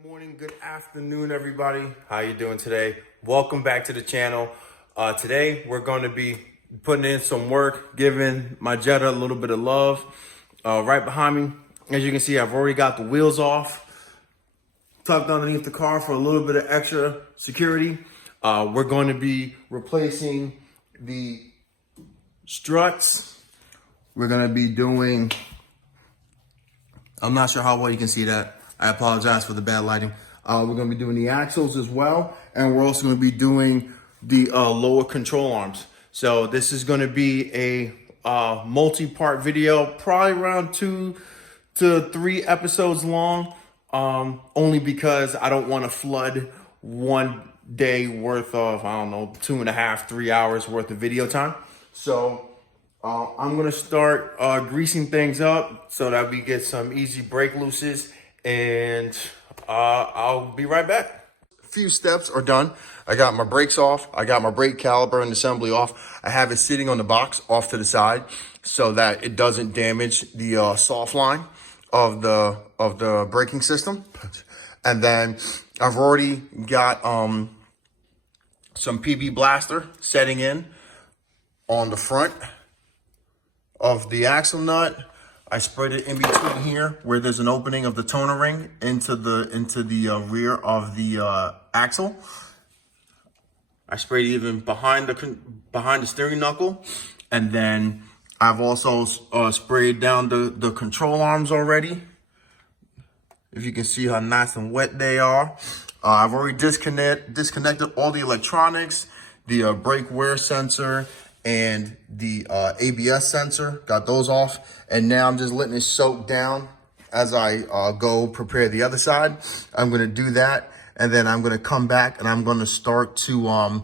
Good morning, good afternoon, everybody. How you doing today? Welcome back to the channel. Today, we're going to be putting in some work, giving my Jetta a little bit of love. Right behind me, as you can see, I've already got the wheels off, tucked underneath the car for a little bit of extra security. We're going to be replacing the struts. We're going to be doing, I'm not sure how well you can see that. I apologize for the bad lighting. We're going to be doing the axles as well. And we're also going to be doing the lower control arms. So this is going to be a multi-part video, probably around 2 to 3 episodes long. Only because I don't want to flood one day worth of, I don't know, 2.5, 3 hours worth of video time. So I'm going to start greasing things up so that we get some easy brake looses. And I'll be right back. A few steps are done. I got my brakes off. I got my brake caliper and assembly off. I have it sitting on the box off to the side so that it doesn't damage the soft line of the braking system. And then I've already got some PB Blaster setting in on the front of the axle nut. I sprayed it in between here where there's an opening of the toner ring into the rear of the axle. I sprayed even behind the steering knuckle, and then I've also sprayed down the control arms already. If you can see how nice and wet they are. I've already disconnected all the electronics, the brake wear sensor, and the ABS sensor, got those off. And now I'm just letting it soak down as I go prepare the other side. I'm gonna do that, and then I'm gonna come back and I'm gonna start to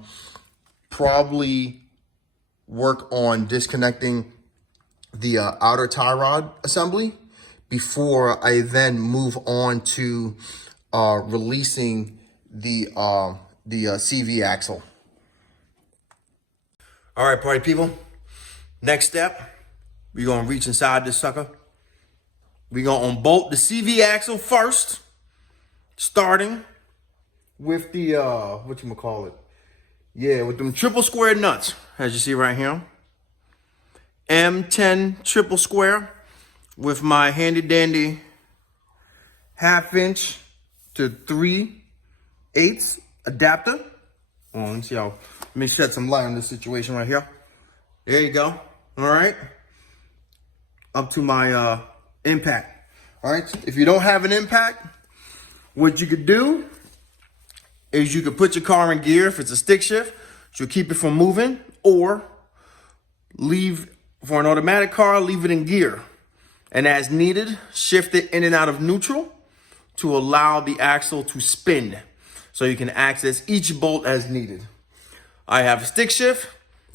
probably work on disconnecting the outer tie rod assembly before I then move on to releasing the CV axle. All right, party people. Next step, we're gonna reach inside this sucker. We're gonna unbolt the CV axle first, starting with the, whatchamacallit? Yeah, with them triple square nuts, as you see right here. M10 triple square with my handy dandy 1/2 inch to 3/8 adapter. Let me see how, let me shed some light on this situation right here. There you go. All right. Up to my impact. All right. If you don't have an impact, what you could do is you could put your car in gear. If it's a stick shift, you'll keep it from moving, or leave for an automatic car, leave it in gear. And as needed, shift it in and out of neutral to allow the axle to spin, so you can access each bolt as needed. I have a stick shift,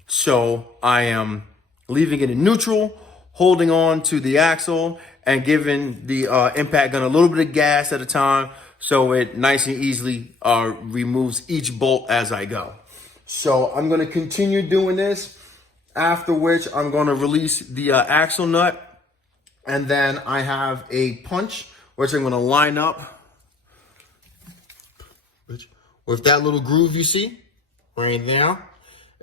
so I am leaving it in neutral, holding on to the axle, and giving the impact gun a little bit of gas at a time, so it nice and easily removes each bolt as I go. So I'm gonna continue doing this, after which I'm gonna release the axle nut, and then I have a punch, which I'm gonna line up with that little groove you see right there,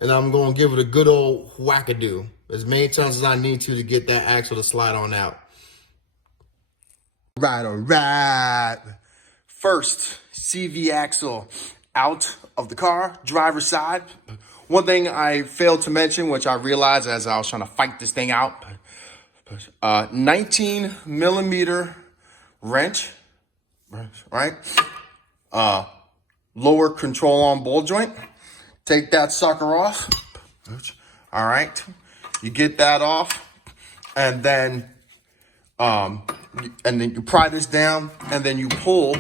and I'm gonna give it a good old whackadoo as many times as I need to get that axle to slide on out. All right. First, CV axle out of the car, driver's side. One thing I failed to mention, which I realized as I was trying to fight this thing out, 19 millimeter wrench, right? Lower control arm ball joint. Take that sucker off. All right, you get that off, and then you pry this down, and then you pull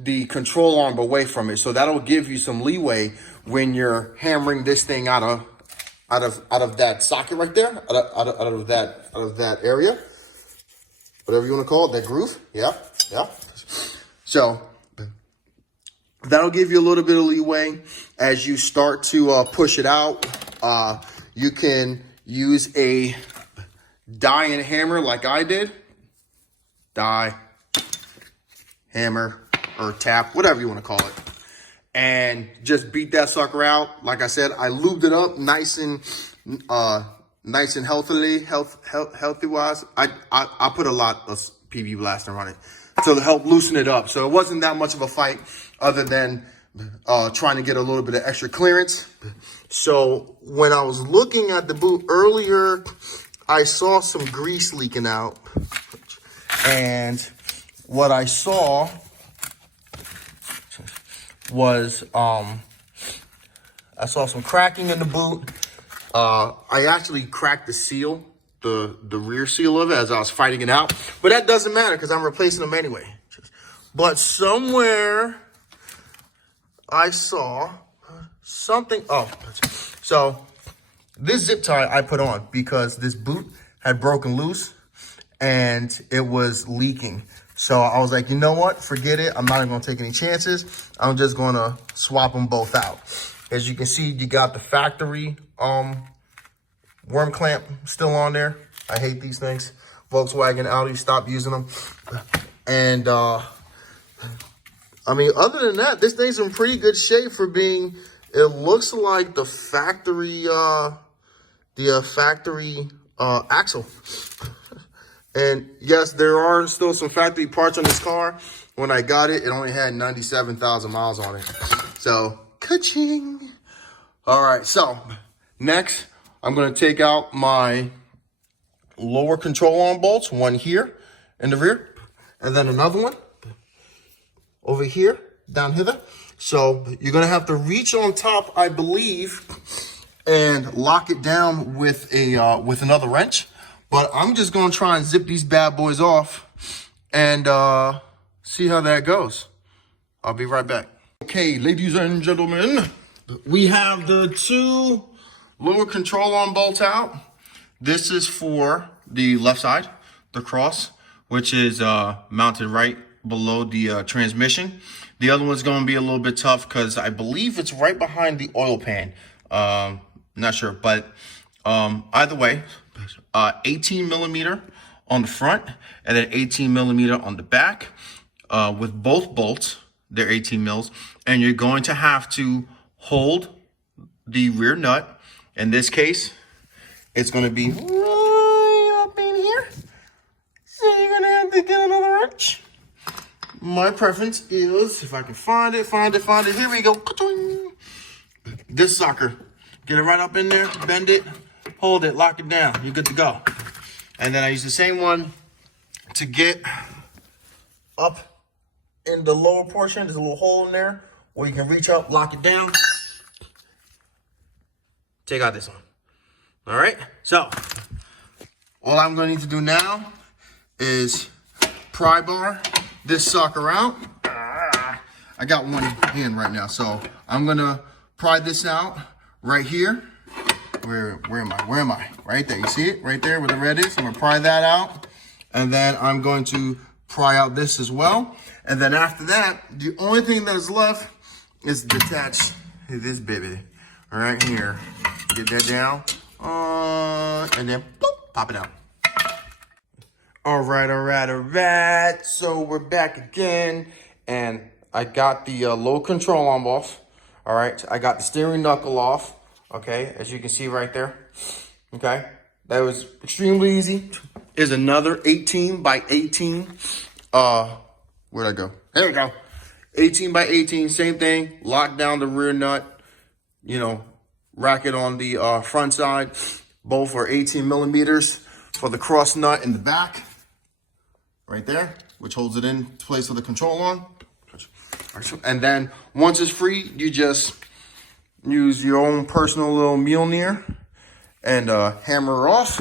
the control arm away from it. So that'll give you some leeway when you're hammering this thing out of that socket right there, out of that area, whatever you want to call it, that groove. Yeah. So that'll give you a little bit of leeway as you start to push it out. You can use a die and hammer like I did. Die, hammer, or tap, whatever you want to call it. And just beat that sucker out. Like I said, I lubed it up nice and healthy wise. I put a lot of PB Blaster on it to help loosen it up. So it wasn't that much of a fight other than trying to get a little bit of extra clearance. So when I was looking at the boot earlier, I saw some grease leaking out. And what I saw was I saw some cracking in the boot. I actually cracked the seal, the rear seal of it as I was fighting it out. But that doesn't matter because I'm replacing them anyway. But somewhere I saw something. Oh, so this zip tie I put on because this boot had broken loose and it was leaking. So I was like, you know what? Forget it. I'm not even going to take any chances. I'm just going to swap them both out. As you can see, you got the factory worm clamp still on there. I hate these things. Volkswagen, Audi, stop using them. And I mean, other than that, this thing's in pretty good shape for being, it looks like the factory axle. And yes, there are still some factory parts on this car. When I got it, it only had 97,000 miles on it. So, ka-ching. All right, so next, I'm going to take out my lower control arm bolts. One here in the rear, and then another one over here, down hither. So you're going to have to reach on top, I believe, and lock it down with another wrench. But I'm just going to try and zip these bad boys off and see how that goes. I'll be right back. Okay, ladies and gentlemen, we have the two lower control arm bolts out. This is for the left side, the cross, which is mounted right below the transmission. The other one's going to be a little bit tough because I believe it's right behind the oil pan. Not sure, but either way, 18 millimeter on the front and then 18 millimeter on the back. With both bolts, they're 18 mils, and you're going to have to hold the rear nut. In this case, it's going to be right up in here. So you're going to have to get another wrench. My preference is, if I can find it. Here we go. This sucker. Get it right up in there, bend it, hold it, lock it down. You're good to go. And then I use the same one to get up in the lower portion. There's a little hole in there where you can reach up, lock it down. Take out this one. All right, so all I'm going to need to do now is pry bar this sucker out. I got one hand right now, so I'm going to pry this out right here. Where am I? Right there. You see it? Right there where the red is. I'm going to pry that out. And then I'm going to pry out this as well. And then after that, the only thing that's left is detach this baby. All right, here. Get that down. And then boop, pop it out. All right. So we're back again. And I got the low control arm off. All right. I got the steering knuckle off. Okay, as you can see right there. Okay, that was extremely easy. Is another 18 by 18. Where'd I go? There we go. 18 by 18, same thing. Lock down the rear nut. You know, rack it on the front side. Both are 18 millimeters for the cross nut in the back. Right there, which holds it in place for the control arm. And then once it's free, you just use your own personal little Mjolnir and hammer her off.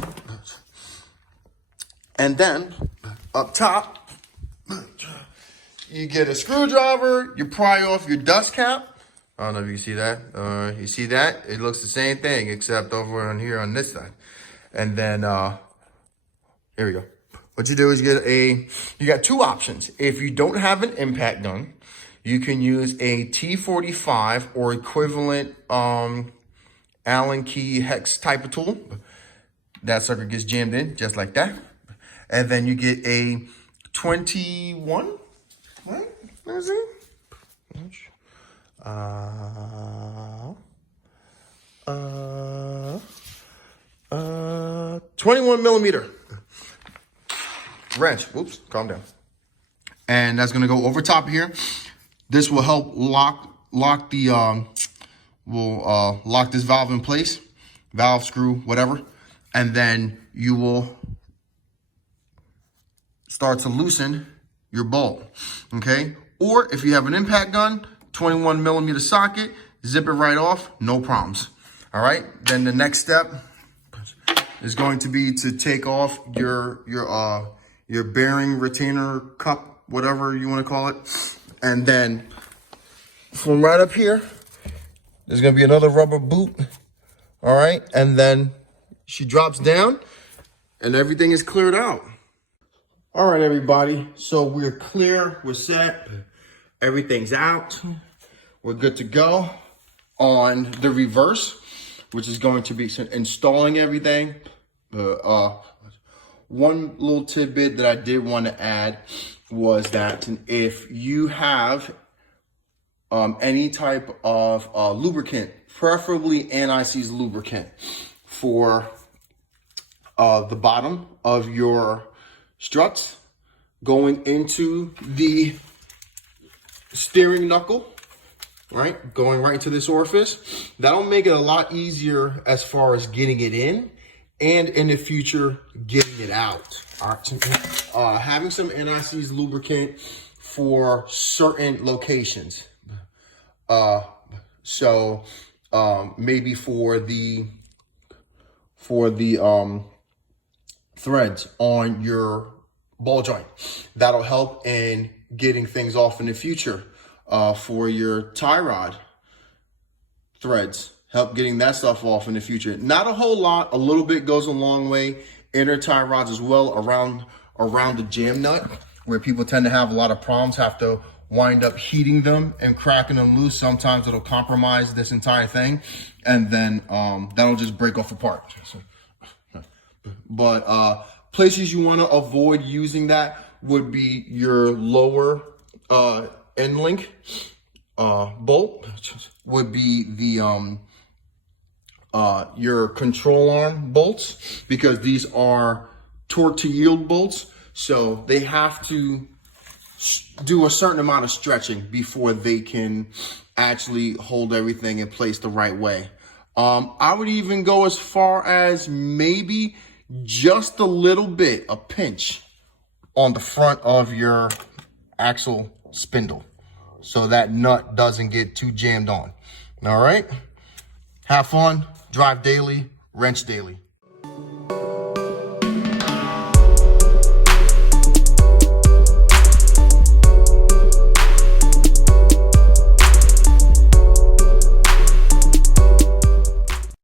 And then up top, you get a screwdriver, you pry off your dust cap. I don't know if you see that. You see that? It looks the same thing except over on here on this side. And then here we go. What you do is you got two options. If you don't have an impact gun, you can use a T45 or equivalent Allen key hex type of tool. That sucker gets jammed in just like that. And then you get a 21, right? Let's see. 21 millimeter wrench. Whoops, calm down. And that's gonna go over top here. This will help lock the lock this valve in place, valve, screw, whatever, and then you will start to loosen your bolt. Okay, or if you have an impact gun, 21 millimeter socket, zip it right off, no problems. All right, then the next step is going to be to take off your bearing retainer cup, whatever you want to call it. And then from right up here, there's going to be another rubber boot. All right, and then she drops down and everything is cleared out. All right, everybody, so we're clear, we're set, everything's out. We're good to go on the reverse, which is going to be installing everything. One little tidbit that I did want to add was that if you have any type of lubricant, preferably anti-seize lubricant, for the bottom of your struts going into the steering knuckle, right, going right into this orifice, that'll make it a lot easier as far as getting it in, and in the future getting it out. All right, having some anti-seize lubricant for certain locations. Maybe for the threads on your ball joint, that'll help in getting things off in the future. For your tie rod threads, help getting that stuff off in the future. Not a whole lot, a little bit goes a long way. Inner tie rods as well, around the jam nut, where people tend to have a lot of problems, have to wind up heating them and cracking them loose. Sometimes it'll compromise this entire thing, and then that'll just break off apart. But places you want to avoid using that would be your lower end link bolt, would be the your control arm bolts, because these are torque to yield bolts, so they have to do a certain amount of stretching before they can actually hold everything in place the right way. I would even go as far as maybe just a little bit, a pinch on the front of your axle spindle, so that nut doesn't get too jammed on. All right, have fun, drive daily, wrench daily.